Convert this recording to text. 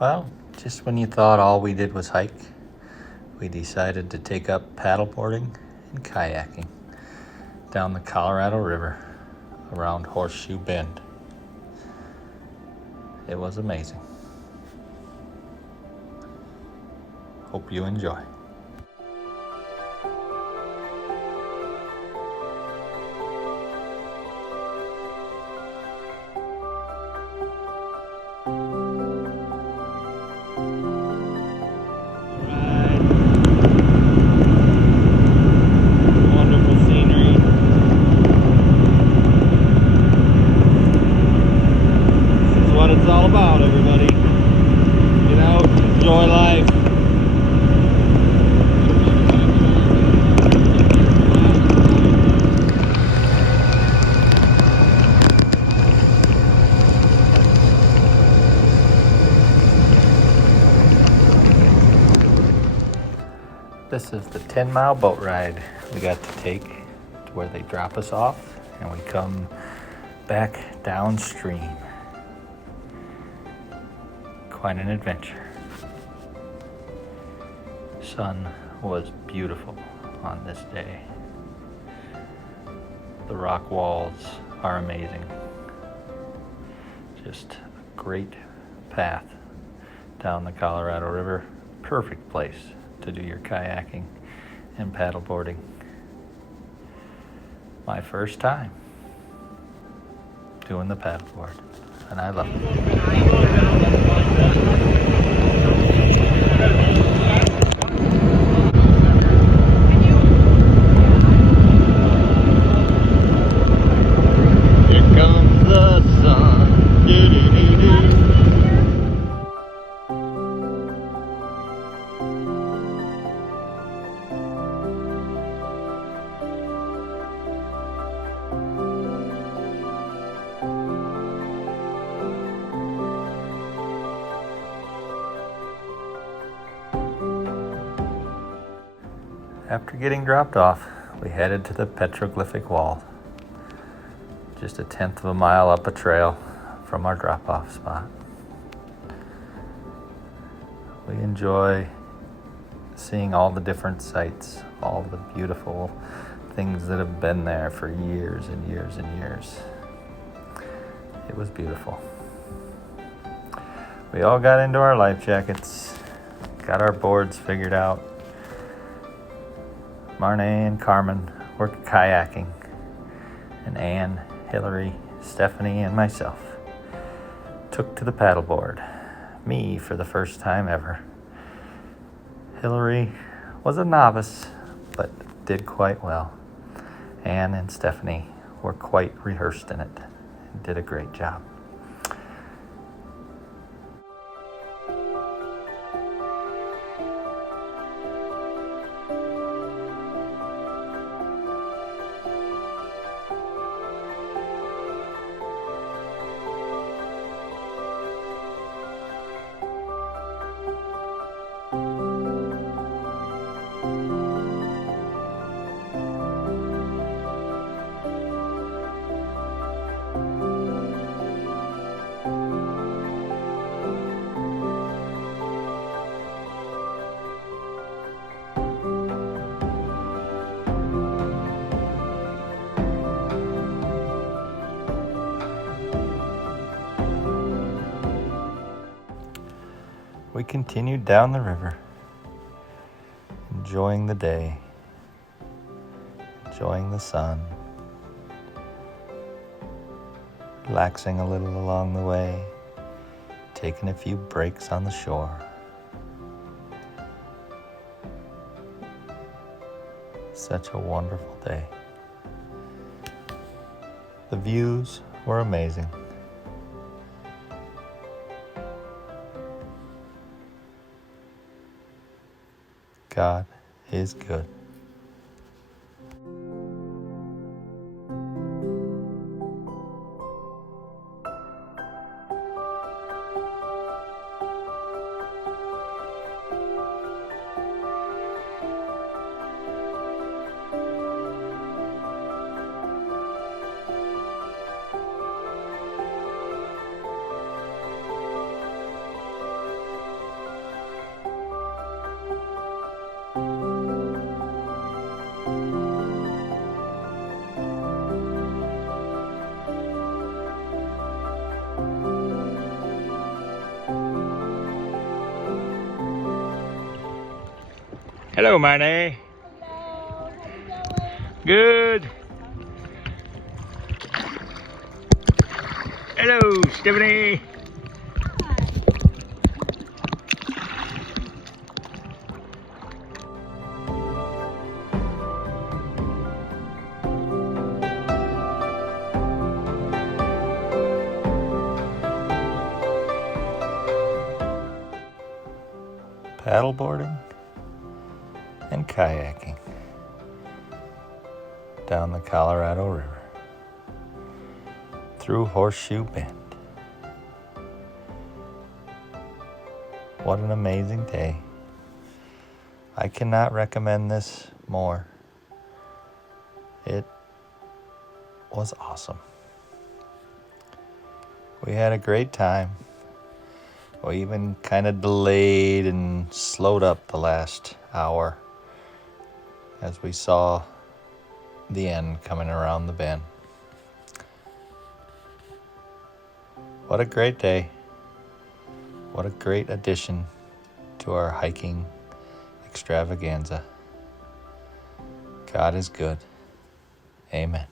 Well, just when you thought all we did was hike, we decided to take up paddleboarding and kayaking down the Colorado River around Horseshoe Bend. It was amazing. Hope you enjoy. It's all about, everybody. Get out, enjoy life. This is the 10-mile boat ride we got to take to where they drop us off and we come back downstream. Quite an adventure. Sun was beautiful on this day. The rock walls are amazing. Just a great path down the Colorado River. Perfect place to do your kayaking and paddleboarding. My first time doing the paddleboard, and I love it. After getting dropped off, we headed to the petroglyphic wall, just a 1/10 of a mile up a trail from our drop-off spot. We enjoy seeing all the different sights, all the beautiful things that have been there for years and years and years. It was beautiful. We all got into our life jackets, got our boards figured out. Marnay and Carmen were kayaking, and Anne, Hillary, Stephanie, and myself took to the paddleboard. Me for the first time ever. Hillary was a novice, but did quite well. Anne and Stephanie were quite rehearsed in it and did a great job. We continued down the river, enjoying the day, enjoying the sun, relaxing a little along the way, taking a few breaks on the shore. Such a wonderful day. The views were amazing. God is good. Hello, Marnie. Hello, how's it going? Good. Hello, Stephanie. Paddleboarding and kayaking down the Colorado River through Horseshoe Bend. What an amazing day. I cannot recommend this more. It was awesome. We had a great time. We even kind of delayed and slowed up the last hour as we saw the end coming around the bend. What a great day. What a great addition to our hiking extravaganza. God is good. Amen.